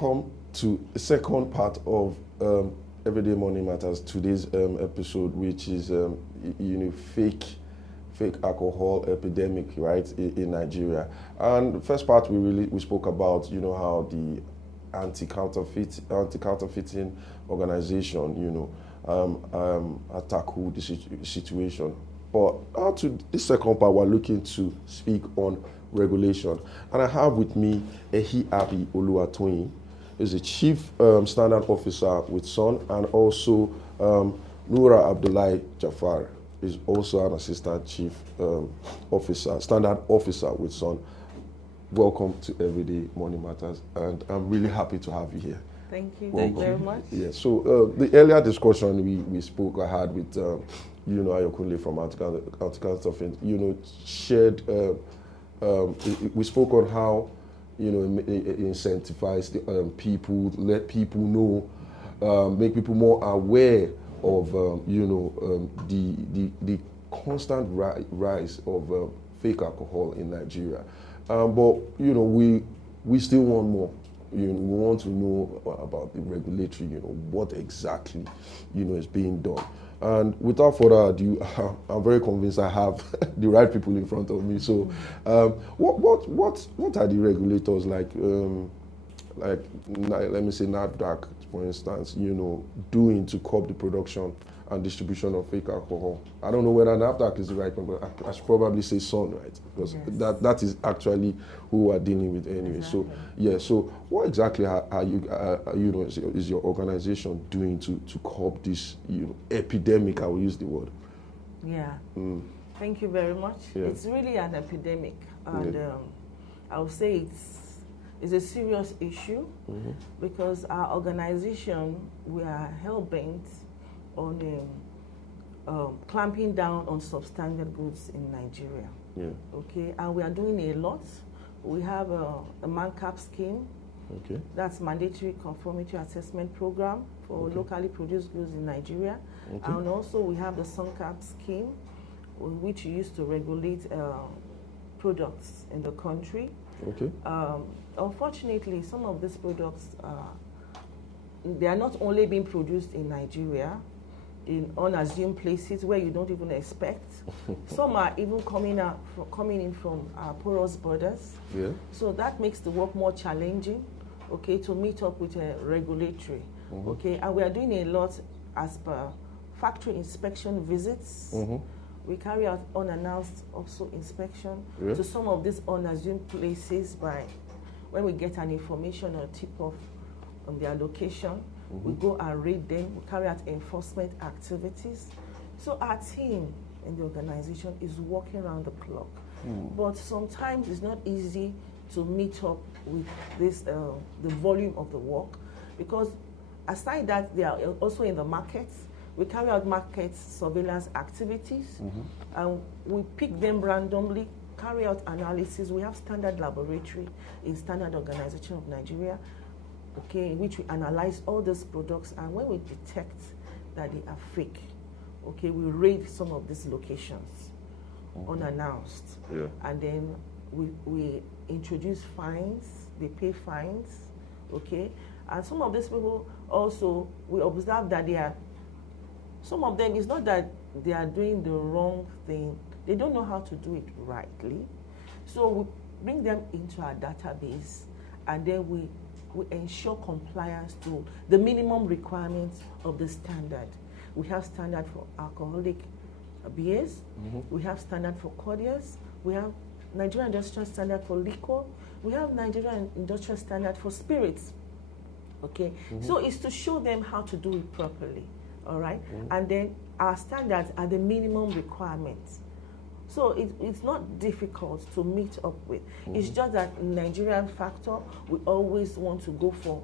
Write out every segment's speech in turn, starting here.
welcome to the second part of Everyday Money Matters. Today's episode, which is fake alcohol epidemic, right, in Nigeria. And the first part we spoke about how the anti-counterfeiting organization tackle the situation. But now to this second part, we're looking to speak on regulation. And I have with me Ehi Abi Oluwatoyin, who's a Chief Standard Officer with SON, and also Nura Abdullahi Jafar is also an Assistant Chief Standard Officer with SON. Welcome to Everyday Money Matters, and I'm really happy to have you here. Thank you. Welcome. Thank you very much. Yeah, so the earlier discussion I had with Ayokunle from Anti-Counterfeiting, shared, we spoke on how, incentivize the people, let people know, make people more aware of, the constant rise of fake alcohol in Nigeria. But, we still want more. We want to know about the regulatory, what exactly, is being done. And without further ado, I'm very convinced I have the right people in front of me. So, what are the regulators like let me say NAFDAC, for instance, doing to curb the production and distribution of fake alcohol? I don't know whether NAFDAC is the right one, but I should probably say SON, right? Because that is actually who we're dealing with anyway. Exactly. So, yeah, so what exactly are you, is your organization doing to curb this, epidemic? I will use the word. Yeah. Thank you very much. Yeah. It's really an epidemic, and I would say it's a serious issue because our organization, we are hell-bent on clamping down on substandard goods in Nigeria. Yeah. Okay, and we are doing a lot. We have a MANCAP scheme. Okay. That's mandatory conformity assessment program for locally produced goods in Nigeria. Okay. And also we have the SONCAP scheme, which used to regulate products in the country. Okay. Unfortunately, some of these products, they are not only being produced in Nigeria, in unassumed places where you don't even expect. Some are even coming in from porous borders. Yeah. So that makes the work more challenging, okay, to meet up with a regulatory. Okay, and we are doing a lot as per factory inspection visits. We carry out unannounced also inspection to some of these unassumed places when we get an information or tip-off on their location. We go and raid them, we carry out enforcement activities. So our team in the organization is working around the clock. But sometimes it's not easy to meet up with this, the volume of the work, because aside that, they are also in the markets. We carry out market surveillance activities, and we pick them randomly, carry out analysis. We have standard laboratory in Standard Organization of Nigeria, okay, in which we analyze all these products, and when we detect that they are fake, okay, we raid some of these locations unannounced. Yeah. And then we introduce fines, they pay fines, okay? And some of these people also, we observe that some of them, it's not that they are doing the wrong thing, they don't know how to do it rightly. So we bring them into our database, and then we ensure compliance to the minimum requirements of the standard. We have standard for alcoholic beers, we have standard for cordials, we have Nigerian Industrial Standard for liquor, we have Nigerian Industrial Standard for spirits. Okay, so it's to show them how to do it properly, all right? And then our standards are the minimum requirements. So it's not difficult to meet up with. It's just that in Nigerian factor, we always want to go for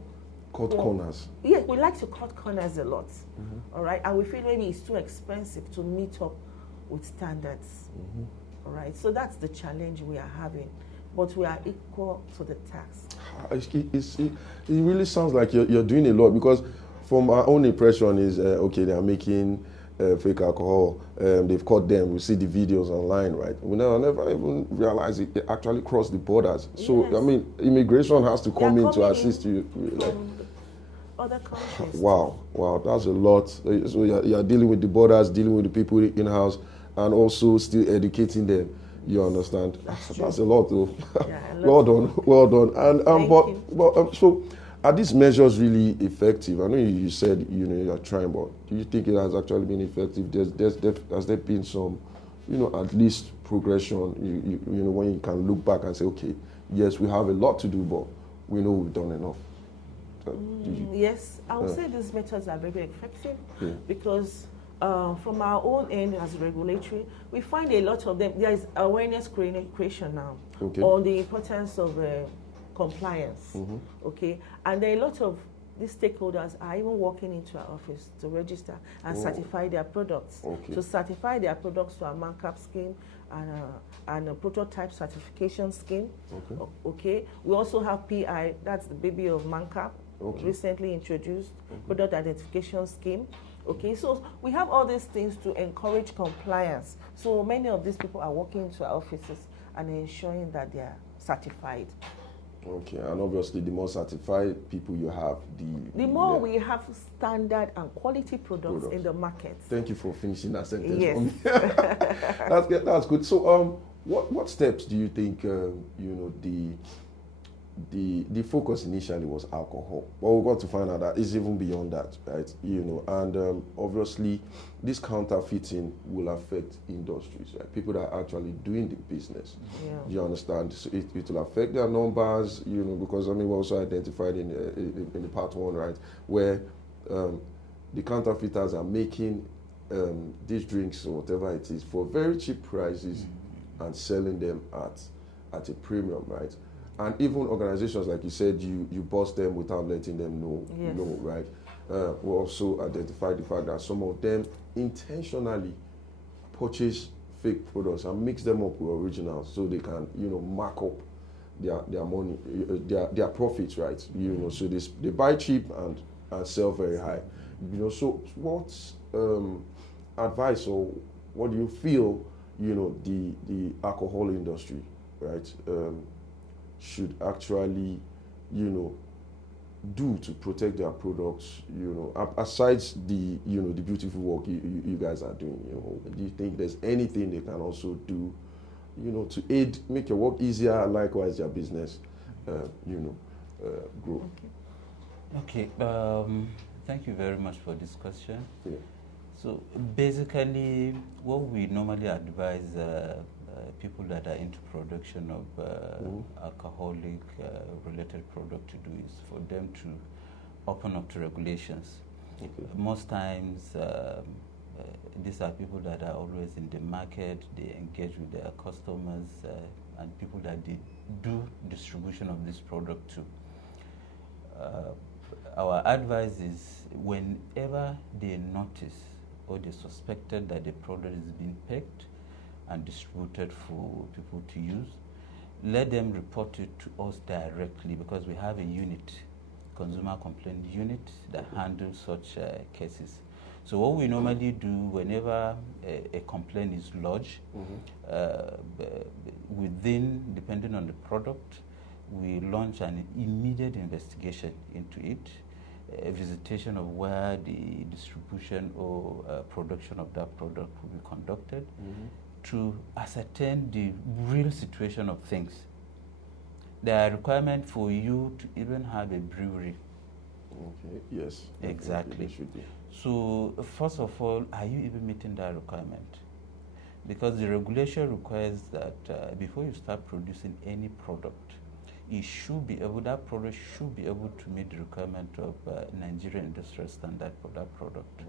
corners. Yeah, we like to cut corners a lot, all right? And we feel maybe it's too expensive to meet up with standards, all right? So that's the challenge we are having, but we are equal to the task. It really sounds like you're doing a lot, because from our own impression is, okay, they are making fake alcohol. They've caught them. We see the videos online, right? We never even realize it actually crossed the borders. So, I mean, immigration has to come in to assist you. Like, other countries. Wow, that's a lot. So you're dealing with the borders, dealing with the people in-house, and also still educating them. You understand? That's a lot, though. Yeah, well done. And so, are these measures really effective? I know you said you're trying, but do you think it has actually been effective? Has there been some, at least progression? You know, when you can look back and say, okay, yes, we have a lot to do, but we know we've done enough. Yes, I would say these methods are very effective because from our own end as regulatory, we find a lot of them. There is awareness creation now on the importance of compliance. Okay, and there are a lot of these stakeholders are even walking into our office to register and certify their products. To certify their products to our MANCAP scheme and a prototype certification scheme. We also have PI, that's the baby of MANCAP. Recently introduced product identification scheme. So we have all these things to encourage compliance. So many of these people are walking into our offices and ensuring that they are certified. And obviously the more certified people you have, the more we have standard and quality products in the market. Thank you for finishing that sentence. Yes. For me. That's good. So what steps do you think the focus initially was alcohol, but we got to find out that it's even beyond that, right? And obviously this counterfeiting will affect industries, right? People that are actually doing the business. You understand? So it will affect their numbers, because we also identified in the part one, right, where the counterfeiters are making these drinks or whatever it is for very cheap prices and selling them at a premium, right? And even organizations, like you said, you bust them without letting them know, right? We also identified the fact that some of them intentionally purchase fake products and mix them up with originals so they can, mark up their money, their profits, right? So they buy cheap and sell very high. So what's advice or what do you feel, the alcohol industry, right, should actually, do to protect their products, aside the, the beautiful work you guys are doing, do you think there's anything they can also do, to aid, make your work easier, and likewise their business, grow? Okay, thank you very much for this question. So basically, what we normally advise people that are into production of alcoholic related product to do is for them to open up to regulations. Most times these are people that are always in the market, they engage with their customers and people that they do distribution of this product to. Our advice is whenever they notice or they suspected that the product is being packed and distributed for people to use, let them report it to us directly, because we have a unit, consumer complaint unit, that handles such cases. So what we normally do whenever a complaint is lodged, depending on the product, we launch an immediate investigation into it, a visitation of where the distribution or production of that product will be conducted, to ascertain the real situation of things. There are requirements for you to even have a brewery. Yes. Exactly. So first of all, are you even meeting that requirement? Because the regulation requires that before you start producing any product, that product should be able to meet the requirement of Nigerian industrial standard for that product.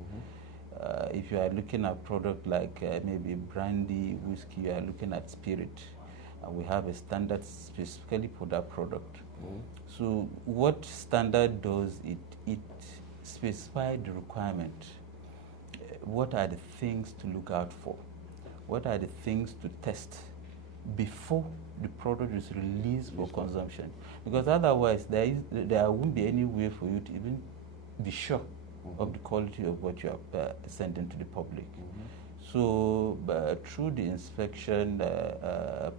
If you are looking at product like maybe brandy, whiskey, you are looking at spirit. We have a standard specifically for that product. So what standard does, it specifies the requirement. What are the things to look out for? What are the things to test before the product is released for consumption? Because otherwise there won't be any way for you to even be sure of the quality of what you are sending to the public. So through the inspection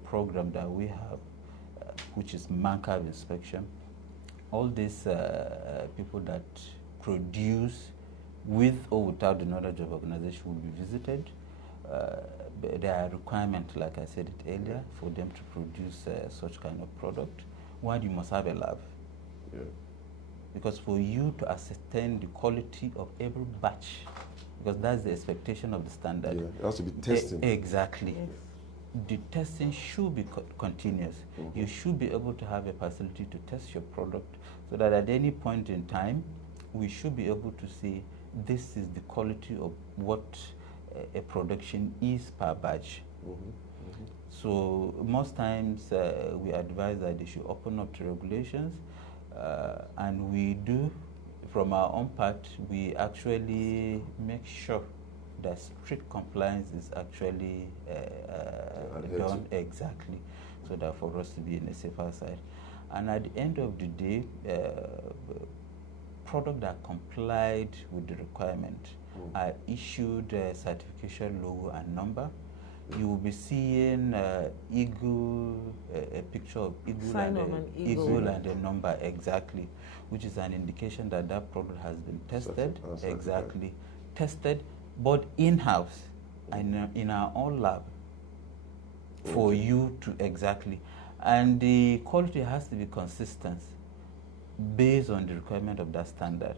program that we have, which is MANCAV inspection, all these people that produce with or without the knowledge of organization will be visited. There are requirements, like I said it earlier, for them to produce such kind of product. One, you must have a lab. Yeah. Because for you to ascertain the quality of every batch, because that's the expectation of the standard. Yeah, it has to be testing. Exactly. Yes. The testing should be continuous. You should be able to have a facility to test your product so that at any point in time, we should be able to say this is the quality of what a production is per batch. So most times we advise that they should open up to regulations, and we do. From our own part, we actually make sure that strict compliance is actually done exactly, so that for us to be in a safer side. And at the end of the day, product that complied with the requirement are issued certification logo and number. You will be seeing eagle, a picture of eagle and a number exactly, which is an indication that that product has been tested, tested, but in-house, in our own lab, for you to and the quality has to be consistent based on the requirement of that standard.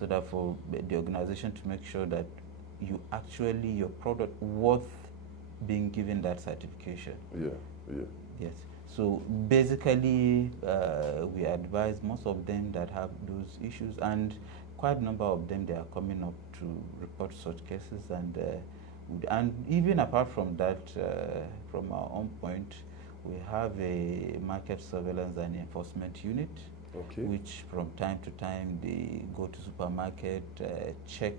So that for the organization to make sure that you actually, your product worth being given that certification. Yes. So basically, we advise most of them that have those issues, and quite a number of them, they are coming up to report such cases, and even apart from that, from our own point, we have a market surveillance and enforcement unit, which from time to time they go to supermarket, check.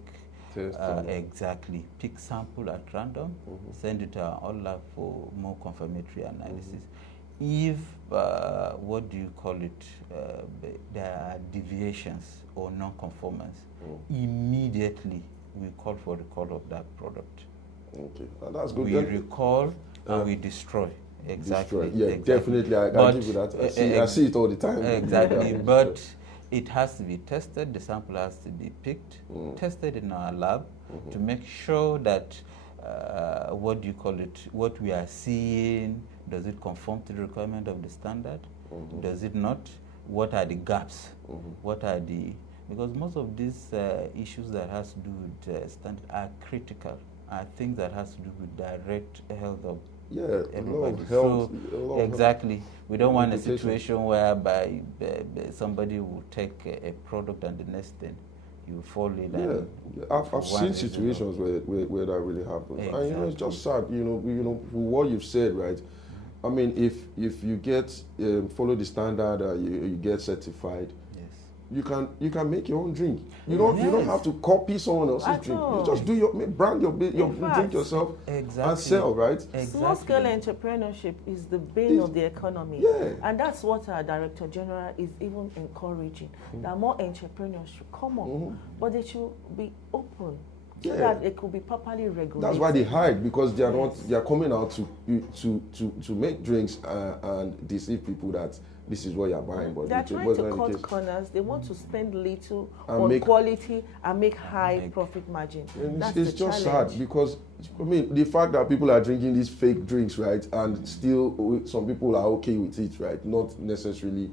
Pick sample at random, send it to our own lab for more confirmatory analysis. If, what do you call it, there are deviations or non-conformance, immediately we call for recall of that product. That's good. We recall and we destroy. Definitely. I give you that. I see it all the time. But it has to be tested, the sample has to be picked, tested in our lab to make sure that, what do you call it, what we are seeing, does it conform to the requirement of the standard? Does it not? What are the gaps? What are the, because most of these issues that has to do with standard are critical, are things that has to do with direct health of everybody. We don't want a situation whereby somebody will take a product and the next thing you fall in. I've seen situations where that really happens. And it's just sad. What you've said, right? I mean, if you get follow the standard, you get certified. You can make your own drink. You don't have to copy someone else's drink. You just do brand your drink yourself and sell, right? Small scale entrepreneurship is the bane of the economy, and that's what our Director General is even encouraging. That more entrepreneurs should come up, but they should be open. So that it could be properly regulated. That's why they hide, because they are not. They are coming out to make drinks and deceive people that this is what you're buying. But they're trying to cut corners. They want to spend little on quality and make high profit margin. It's just sad, because I mean, the fact that people are drinking these fake drinks, right, and still some people are okay with it, right, not necessarily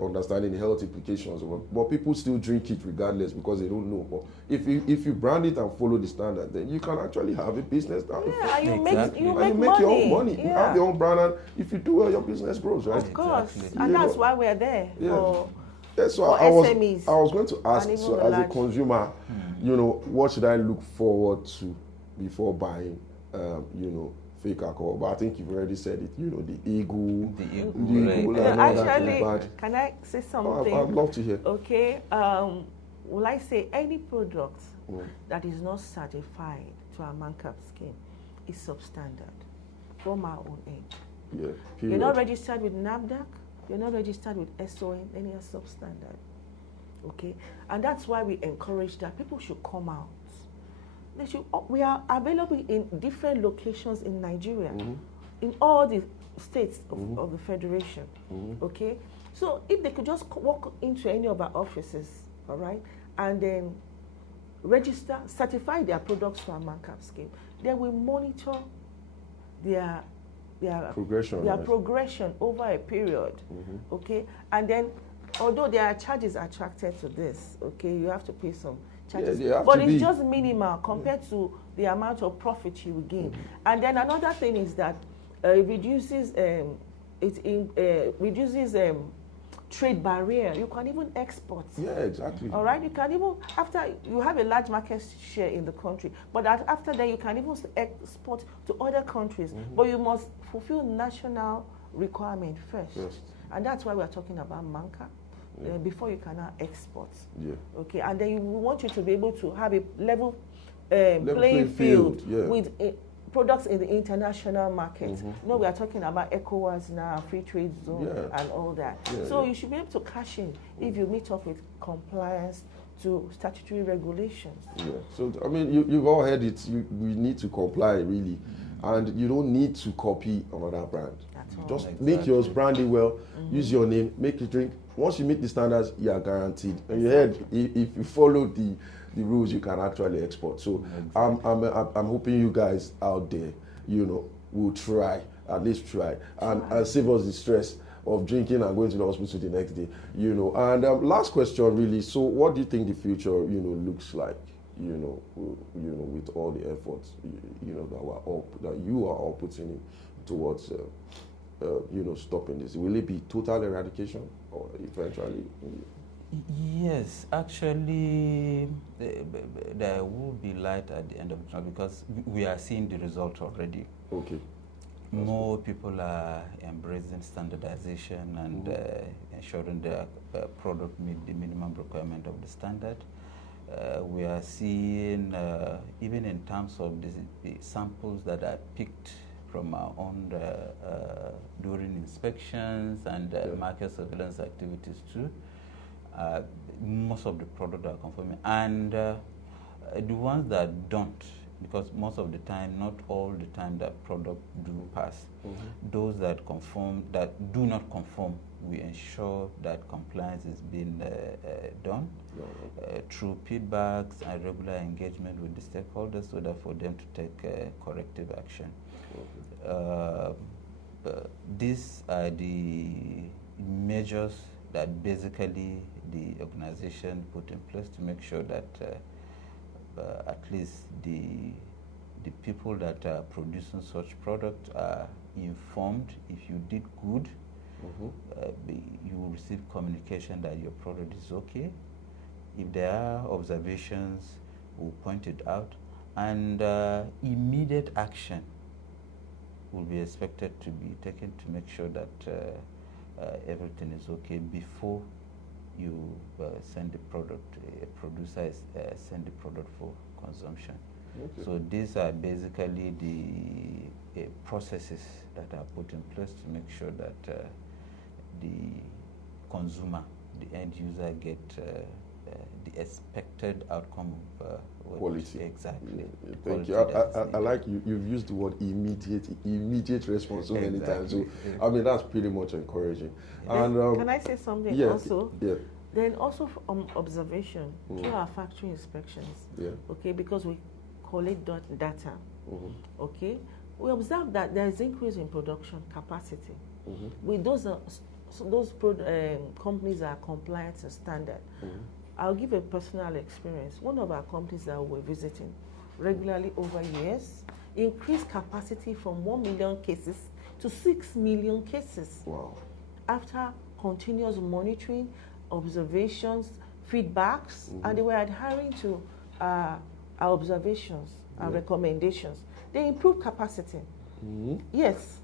understanding the health implications of it, but people still drink it regardless because they don't know. But if you brand it and follow the standard, then you can actually have a business. You make your own money. You have your own brand, and if you do well, your business grows, right? Of course, and that's why we're there. So I was going to ask, so as a consumer, what should I look forward to before buying, fake alcohol? But I think you've already said it. The eagle. Actually, can I say something? I'd love to hear. Okay. Will I say any product that is not certified to our MANCAP scheme is substandard from our own end. You're not registered with NAFDAC. You're not registered with SON, then you're substandard. Okay, and that's why we encourage that people should come out. They should. We are available in different locations in Nigeria, in all the states of the federation. Okay, so if they could just walk into any of our offices, all right, and then register, certify their products to our ManCap scheme, then we monitor their progression over a period. Okay, and then although there are charges attracted to this, okay, you have to pay some charges, but it's just minimal compared to the amount of profit you will gain. And then another thing is that it reduces trade barrier. You can even export. Yeah, exactly. All right, you can even, after you have a large market share in the country, but after that you can even export to other countries. But you must fulfill national requirement first. And that's why we're talking about ManCap. Before you can now export. Okay, and then we want you to be able to have a level playing field with products in the international market. We are talking about ECOWAS now, free trade zone, and all that. So you should be able to cash in if you meet up with compliance to statutory regulations. So I mean, you've all heard it. You need to comply really, and you don't need to copy another brand. Just make yours branded well. Use your name. Make it drink. Once you meet the standards, you are guaranteed. And you heard, if you follow the rules, you can actually export. So I'm hoping you guys out there, will try, at least try, and save us the stress of drinking and going to the hospital the next day. And last question, really. So what do you think the future, looks like? With all the efforts, that you are all putting in towards, stopping this. Will it be total eradication or eventually? Yes, actually, there will be light at the end of the tunnel because we are seeing the result already. Okay. More people are embracing standardization and ensuring their product meet the minimum requirement of the standard. We are seeing, even in terms of the samples that are picked from our own during inspections and market surveillance activities too, most of the products are conforming. And the ones that don't, because most of the time, not all the time that product do pass. Those that conform, that do not conform, we ensure that compliance is being done through feedbacks and regular engagement with the stakeholders, so that for them to take corrective action. These are the measures that basically the organization put in place to make sure that at least the people that are producing such products are informed. If you did good, you will receive communication that your product is okay. If there are observations, we'll point it out, and immediate action will be expected to be taken to make sure that everything is okay before you send the product, a producer send the product for consumption. So these are basically the processes that are put in place to make sure that the consumer, the end user, get the expected outcome of quality. Exactly. Thank you. I like you've used the word immediate response so many times. So I mean, that's pretty much encouraging. And can I say something also? Yeah. Then also observation through our factory inspections. Okay, because we collect data. Okay, we observe that there is increase in production capacity. With those companies that are compliant and standard. I'll give a personal experience. One of our companies that we're visiting regularly over years increased capacity from 1 million cases to 6 million cases. Wow. After continuous monitoring, observations, feedbacks, and they were adhering to our observations, our recommendations. They improved capacity. Yes.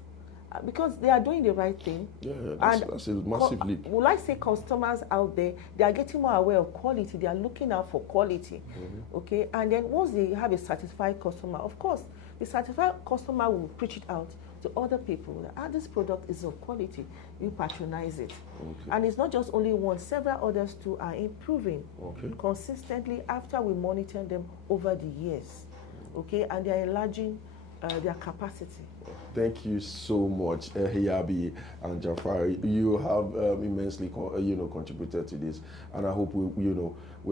because they are doing the right thing. Yeah, that's a massive leap. Would I say customers out there, they are getting more aware of quality. They are looking out for quality, okay? And then once they have a satisfied customer, of course, the satisfied customer will preach it out to other people. This product is of quality. You patronize it. Okay. And it's not just only one. Several others too are improving consistently after we monitor them over the years, okay? And they are enlarging their capacity. Thank you so much, Hiabi and Jafari. You have immensely, contributed to this, and I hope we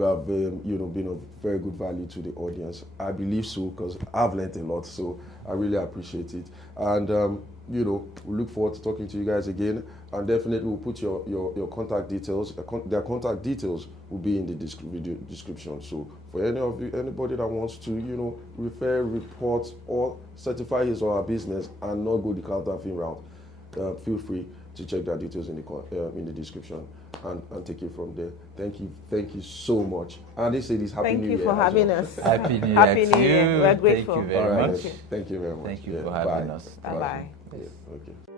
have, been of very good value to the audience. I believe so because I've learned a lot. So I really appreciate it, and we look forward to talking to you guys again. And definitely, we'll put your contact details. Their contact details will be in the video description. So for anybody that wants to, refer, report, or certify his or her business and not go the counterfeit route, feel free to check their details in the description and take it from there. Thank you so much. And they say this Happy New Year. Thank you for having us. Happy New Year. Happy New Year. We're grateful. Thank you very much. Thank you very much. Thank you for having us. Bye-bye. Yeah, okay.